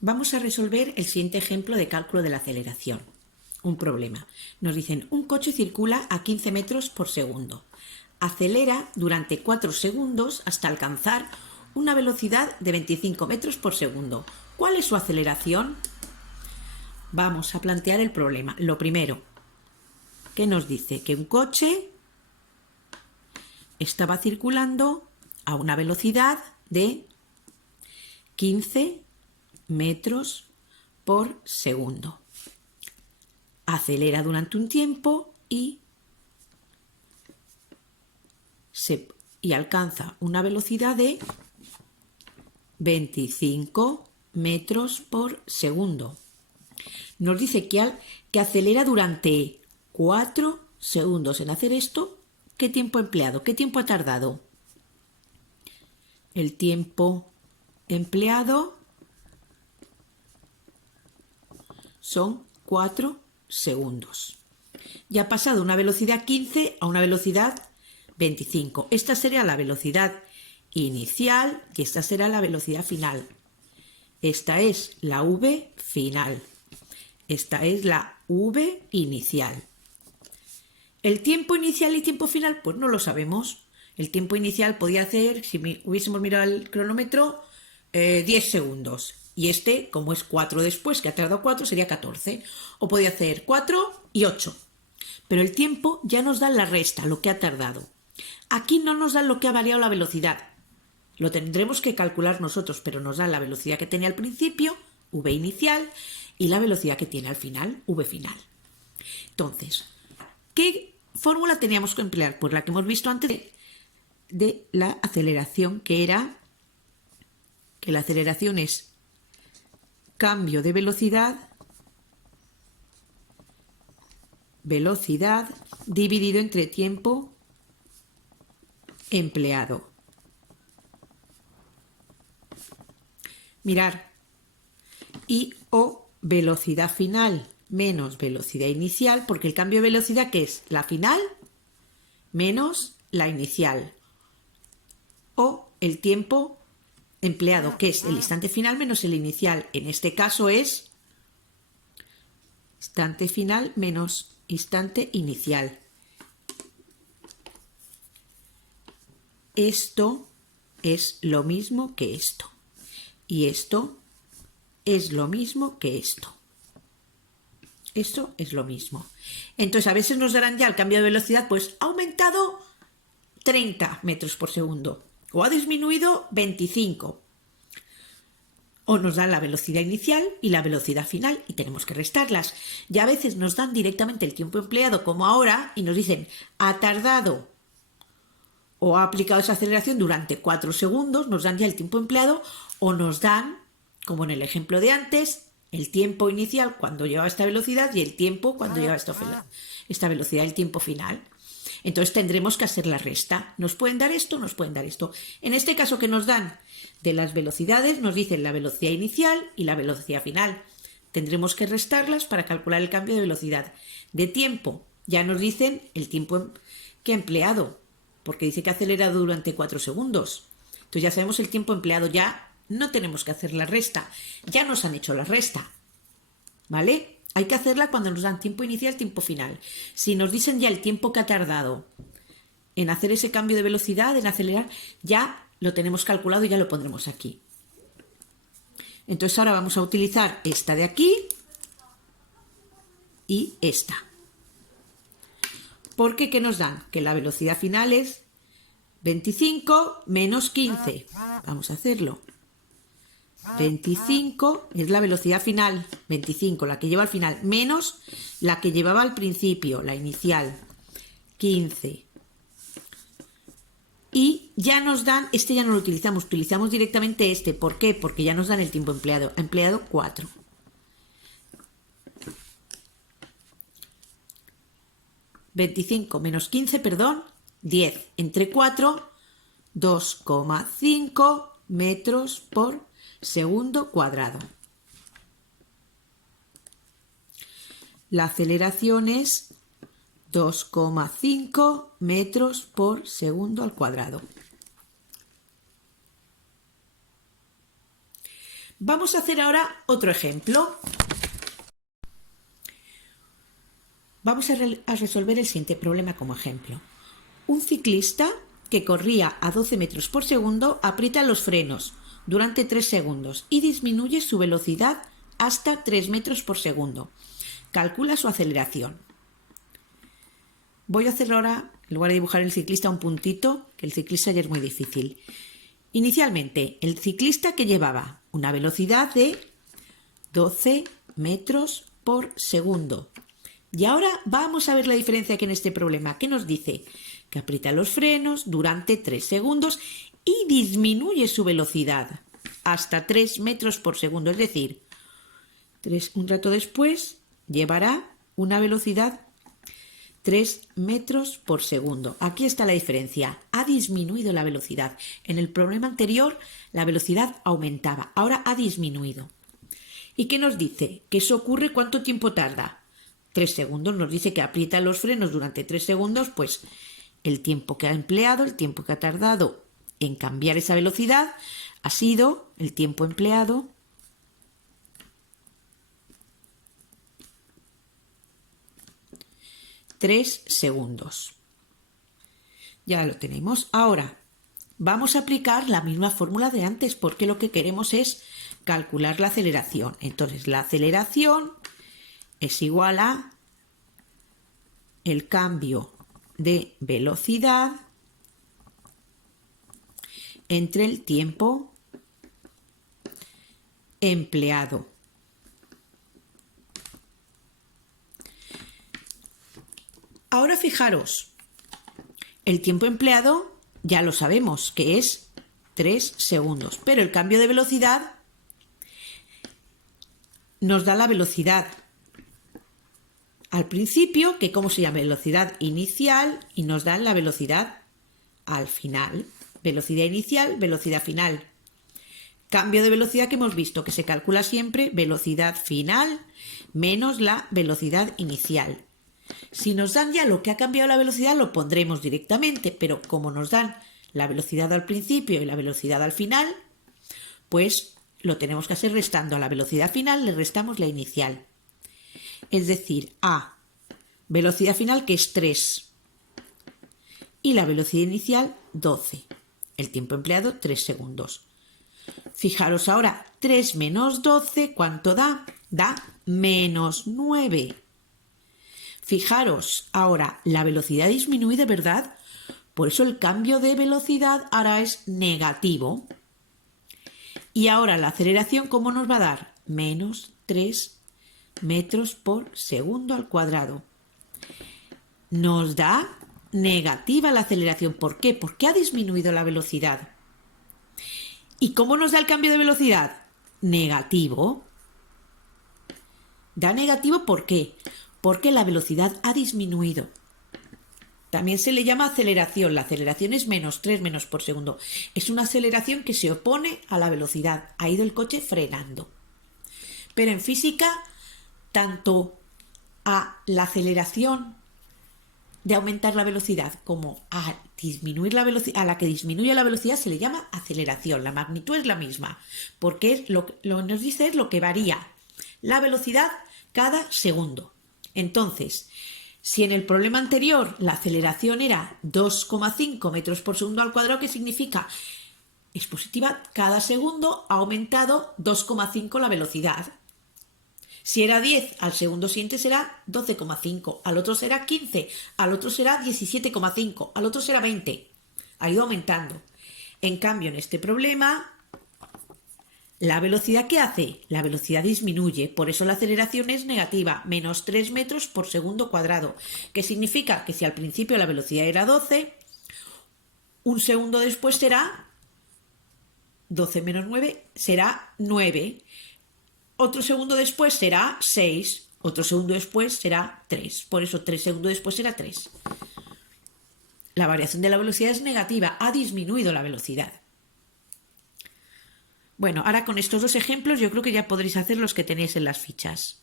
Vamos a resolver el siguiente ejemplo de cálculo de la aceleración. Un problema. Nos dicen, un coche circula a 15 metros por segundo. Acelera durante 4 segundos hasta alcanzar una velocidad de 25 metros por segundo. ¿Cuál es su aceleración? Vamos a plantear el problema. Lo primero, ¿qué nos dice? Que un coche estaba circulando a una velocidad de 15 metros por segundo. Acelera durante un tiempo y alcanza una velocidad de 25 metros por segundo. Nos dice que acelera durante 4 segundos en hacer esto. ¿Qué tiempo ha empleado? ¿Qué tiempo ha tardado? El tiempo empleado son 4 segundos. Ya ha pasado una velocidad 15 a una velocidad 25. Esta sería la velocidad inicial y esta será la velocidad final. Esta es la v final. Esta es la v inicial. El tiempo inicial y tiempo final, pues no lo sabemos. El tiempo inicial podía ser, si hubiésemos mirado el cronómetro, 10 segundos. Y este, como es 4 después, que ha tardado 4, sería 14. O podía hacer 4 y 8. Pero el tiempo ya nos da la resta, lo que ha tardado. Aquí no nos dan lo que ha variado la velocidad. Lo tendremos que calcular nosotros, pero nos dan la velocidad que tenía al principio, v inicial, y la velocidad que tiene al final, v final. Entonces, ¿qué fórmula teníamos que emplear? Pues la que hemos visto antes de la aceleración, que era que la aceleración es cambio de velocidad dividido entre tiempo empleado. Mirar, y o velocidad final menos velocidad inicial, porque el cambio de velocidad, ¿qué es? La final menos la inicial, o el tiempo empleado, que es el instante final menos el inicial. En este caso es instante final menos instante inicial. Esto es lo mismo que esto. Y esto es lo mismo que esto. Esto es lo mismo. Entonces, a veces nos darán ya el cambio de velocidad, pues ha aumentado 30 metros por segundo. O ha disminuido 25. O nos dan la velocidad inicial y la velocidad final y tenemos que restarlas. Y a veces nos dan directamente el tiempo empleado, como ahora, y nos dicen, ha tardado o ha aplicado esa aceleración durante 4 segundos, nos dan ya el tiempo empleado, o nos dan, como en el ejemplo de antes, el tiempo inicial cuando llevaba esta velocidad y el tiempo cuando llevaba esta velocidad, el tiempo final. Entonces tendremos que hacer la resta. Nos pueden dar esto, nos pueden dar esto. En este caso que nos dan de las velocidades, nos dicen la velocidad inicial y la velocidad final. Tendremos que restarlas para calcular el cambio de velocidad. De tiempo, ya nos dicen el tiempo que ha empleado, porque dice que ha acelerado durante 4 segundos. Entonces ya sabemos el tiempo empleado, ya no tenemos que hacer la resta. Ya nos han hecho la resta, ¿vale? Hay que hacerla cuando nos dan tiempo inicial, tiempo final. Si nos dicen ya el tiempo que ha tardado en hacer ese cambio de velocidad, en acelerar, ya lo tenemos calculado y ya lo pondremos aquí. Entonces ahora vamos a utilizar esta de aquí y esta. Porque ¿qué nos dan? Que la velocidad final es 25 menos 15. Vamos a hacerlo. 25 es la velocidad final, 25, la que lleva al final, menos la que llevaba al principio, la inicial, 15. Y ya nos dan, este ya no lo utilizamos directamente este. ¿Por qué? Porque ya nos dan el tiempo empleado. Ha empleado 4. ...25 menos 15, perdón... ...10 entre 4... ...2,5 metros por segundo cuadrado. La aceleración es 2,5 metros por segundo al cuadrado. Vamos a hacer ahora otro ejemplo. Vamos a resolver el siguiente problema como ejemplo. Un ciclista que corría a 12 metros por segundo aprieta los frenos durante 3 segundos y disminuye su velocidad hasta 3 metros por segundo. Calcula su aceleración. Voy a hacer ahora, en lugar de dibujar el ciclista, un puntito, que el ciclista ya es muy difícil. Inicialmente, el ciclista que llevaba una velocidad de 12 metros por segundo. Y ahora vamos a ver la diferencia que en este problema. ¿Qué nos dice? Que aprieta los frenos durante 3 segundos y disminuye su velocidad hasta 3 metros por segundo. Es decir, un rato después llevará una velocidad 3 metros por segundo. Aquí está la diferencia. Ha disminuido la velocidad. En el problema anterior la velocidad aumentaba. Ahora ha disminuido. ¿Y qué nos dice? ¿Que eso ocurre? ¿Cuánto tiempo tarda? 3 segundos. Nos dice que aprieta los frenos durante 3 segundos. Pues el tiempo que ha empleado, el tiempo que ha tardado en cambiar esa velocidad ha sido el tiempo empleado ...3 segundos. Ya lo tenemos. Ahora vamos a aplicar la misma fórmula de antes porque lo que queremos es calcular la aceleración. Entonces la aceleración es igual a el cambio de velocidad entre el tiempo empleado. Ahora fijaros, el tiempo empleado ya lo sabemos que es 3 segundos, pero el cambio de velocidad nos da la velocidad al principio, que ¿cómo se llama? Velocidad inicial, y nos dan la velocidad al final. Velocidad inicial, velocidad final. Cambio de velocidad que hemos visto, que se calcula siempre velocidad final menos la velocidad inicial. Si nos dan ya lo que ha cambiado la velocidad, lo pondremos directamente, pero como nos dan la velocidad al principio y la velocidad al final, pues lo tenemos que hacer restando a la velocidad final, le restamos la inicial. Es decir, a velocidad final, que es 3, y la velocidad inicial 12. El tiempo empleado 3 segundos. Fijaros ahora, 3 menos 12, ¿cuánto da? Da menos 9. Fijaros, ahora la velocidad disminuye, ¿verdad? Por eso el cambio de velocidad ahora es negativo. Y ahora la aceleración, ¿cómo nos va a dar? Menos 3 metros por segundo al cuadrado. Nos da negativa la aceleración. ¿Por qué? Porque ha disminuido la velocidad. ¿Y cómo nos da el cambio de velocidad? Negativo. Da negativo, ¿por qué? Porque la velocidad ha disminuido. También se le llama aceleración. La aceleración es menos 3 metros por segundo. Es una aceleración que se opone a la velocidad. Ha ido el coche frenando. Pero en física, tanto a la aceleración de aumentar la velocidad como a disminuir la velocidad, a la que disminuye la velocidad, se le llama aceleración. La magnitud es la misma, porque es lo que nos dice es lo que varía la velocidad cada segundo. Entonces, si en el problema anterior la aceleración era 2,5 metros por segundo al cuadrado, ¿qué significa? Es positiva, cada segundo ha aumentado 2,5 la velocidad. Si era 10, al segundo siguiente será 12,5, al otro será 15, al otro será 17,5, al otro será 20. Ha ido aumentando. En cambio, en este problema, ¿la velocidad qué hace? La velocidad disminuye, por eso la aceleración es negativa, menos 3 metros por segundo cuadrado, que significa que si al principio la velocidad era 12, un segundo después será 12 menos 9, será 9. Otro segundo después será 6, otro segundo después será 3. Por eso 3 segundos después será 3. La variación de la velocidad es negativa, ha disminuido la velocidad. Bueno, ahora con estos dos ejemplos yo creo que ya podréis hacer los que tenéis en las fichas.